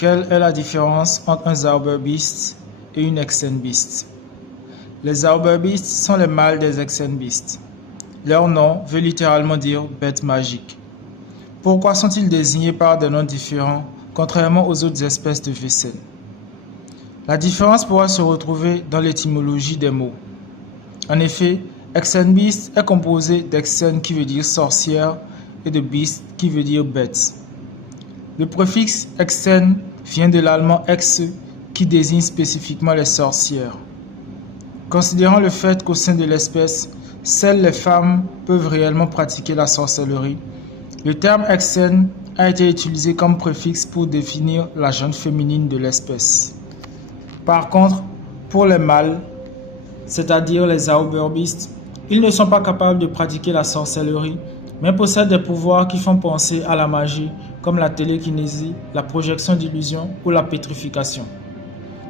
Quelle est la différence entre un Zauberbiest et une Hexenbiest? Les Zauberbiest sont les mâles des Hexenbiest. Leur nom veut littéralement dire bête magique. Pourquoi sont-ils désignés par des noms différents, contrairement aux autres espèces de Wesen? La différence pourrait se retrouver dans l'étymologie des mots. En effet, Hexenbiest est composé d'Hexen qui veut dire sorcière et de Beast qui veut dire bête. Le préfixe Hexen vient de l'allemand Hexe qui désigne spécifiquement les sorcières. Considérant le fait qu'au sein de l'espèce, seules les femmes peuvent réellement pratiquer la sorcellerie, le terme Hexen a été utilisé comme préfixe pour définir la gente féminine de l'espèce. Par contre, pour les mâles, c'est-à-dire les Zauberbiest, ils ne sont pas capables de pratiquer la sorcellerie, mais possèdent des pouvoirs qui font penser à la magie, comme la télékinésie, la projection d'illusions ou la pétrification.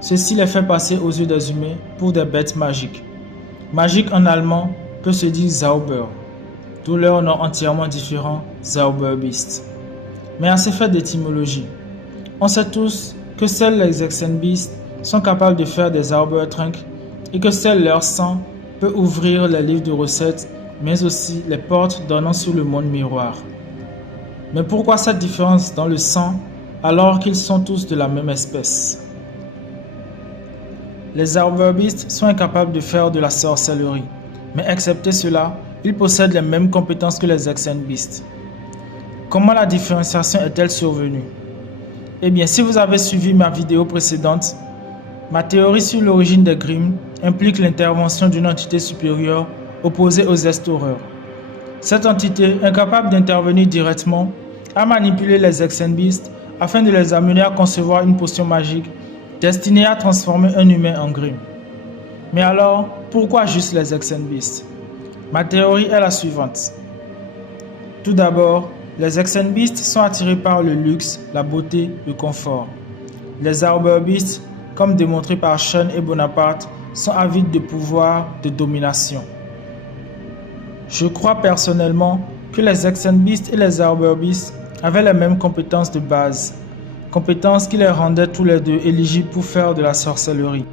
Ceci les fait passer aux yeux des humains pour des bêtes magiques. Magique en allemand peut se dire Zauber, d'où leur nom entièrement différent, Zauberbiest. Mais à ces faits d'étymologie, on sait tous que seuls les Hexenbiest sont capables de faire des Zaubertränke et que seul leur sang peut ouvrir les livres de recettes, mais aussi les portes donnant sur le monde miroir. Mais pourquoi cette différence dans le sang alors qu'ils sont tous de la même espèce? Les Zauberbiest sont incapables de faire de la sorcellerie, mais excepté cela, ils possèdent les mêmes compétences que les Hexenbiest. Comment la différenciation est-elle survenue? Eh bien, si vous avez suivi ma vidéo précédente, ma théorie sur l'origine des Grimm implique l'intervention d'une entité supérieure opposée aux Esthoreurs. Cette entité, incapable d'intervenir directement, a manipulé les Hexenbiest afin de les amener à concevoir une potion magique destinée à transformer un humain en Grimm. Mais alors, pourquoi juste les Hexenbiest? Ma théorie est la suivante. Tout d'abord, les Hexenbiest sont attirés par le luxe, la beauté, le confort. Les Zauberbiest, comme démontré par Sean et Bonaparte, sont avides de pouvoir, de domination. Je crois personnellement que les Hexenbiest et les Zauberbiest avaient les mêmes compétences de base, compétences qui les rendaient tous les deux éligibles pour faire de la sorcellerie.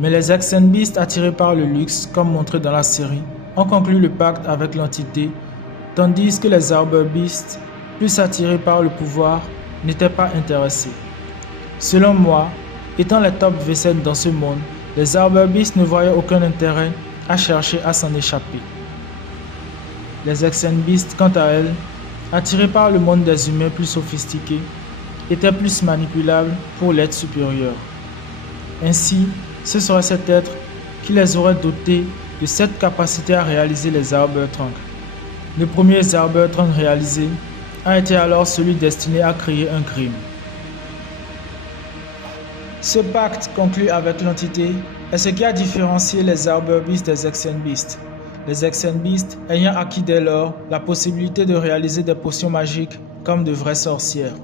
Mais les Hexenbiest, attirés par le luxe, comme montré dans la série, ont conclu le pacte avec l'entité, tandis que les Zauberbiest, plus attirés par le pouvoir, n'étaient pas intéressés. Selon moi, étant les top Wesen dans ce monde, les Zauberbiest ne voyaient aucun intérêt à chercher à s'en échapper. Les Hexenbiest, quant à elles, attirés par le monde des humains plus sophistiqués, étaient plus manipulables pour l'être supérieur. Ainsi, ce serait cet être qui les aurait dotés de cette capacité à réaliser les Zaubertränke. Le premier Zaubertränke réalisé a été alors celui destiné à créer un Grimm. Ce pacte conclu avec l'entité est ce qui a différencié les Zauberbiest des Hexenbiest. Les Hexenbiest ayant acquis dès lors la possibilité de réaliser des potions magiques comme de vraies sorcières.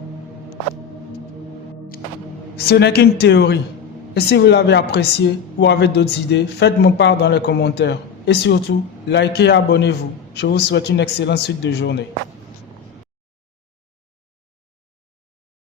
Ce n'est qu'une théorie. Et si vous l'avez apprécié ou avez d'autres idées, faites-moi part dans les commentaires. Et surtout, likez et abonnez-vous. Je vous souhaite une excellente suite de journée.